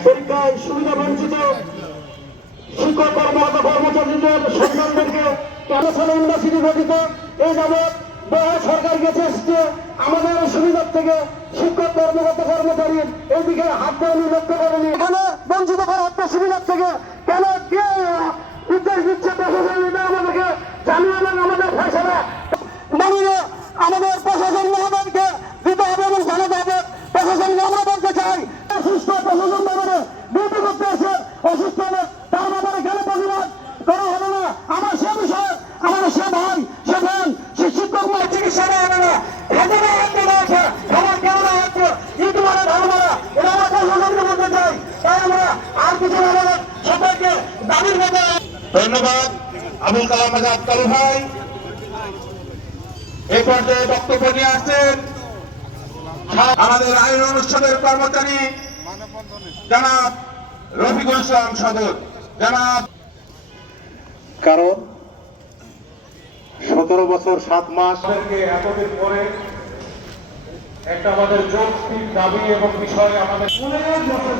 পরীক্ষায় সুবিধা বঞ্চিত। শিক্ষক কর্মরত কর্মচারীদের সন্তানদেরকে কেন সালে ইউনিভার্সিটি এই যাবৎ বহু সরকার গেছে আমাদের সুবিধার থেকে শিক্ষক কর্মরত কর্মচারী এইদিকে হাত দেয়নি লক্ষ্য করেনি। এখানে বঞ্চিত করা হচ্ছে সুবিধার থেকে কেন কে নির্দেশ দিচ্ছে প্রশাসন? আমাদেরকে জানিয়ে ধন্যবাদ আবুল কালাম আজাদ কালু ভাই। এই পর্যায়ে বক্তব্য নিয়ে আসছেন আমাদের আইন অনুষ্ঠানের কর্মচারী জনাব রফিকুল ইসলাম সদর। জনাব। কারণ সতেরো বছর সাত মাস আমাদেরকে এতদিন পরে একটা আমাদের যৌক্তিক দাবি এবং বিষয় আমাদের বছর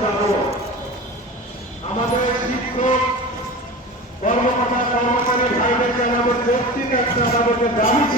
আমাদের শিক্ষক কর্মকর্তা কর্মচারী ভাইদেরকে আমাদের যৌক্তিক একটা আমাদের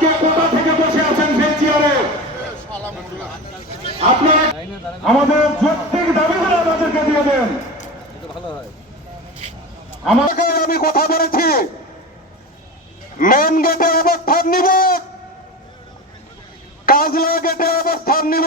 আজকে কোথা থেকে বসে আছেন সেই চেয়ারে আপনার আমাদের যৌক্তিক দাবিগুলো আমাদেরকে দিয়ে দেন। আমাকে আমি কথা বলেছি। মেন গেটে অবস্থান নিব। কাজলা গেটে অবস্থান নিব।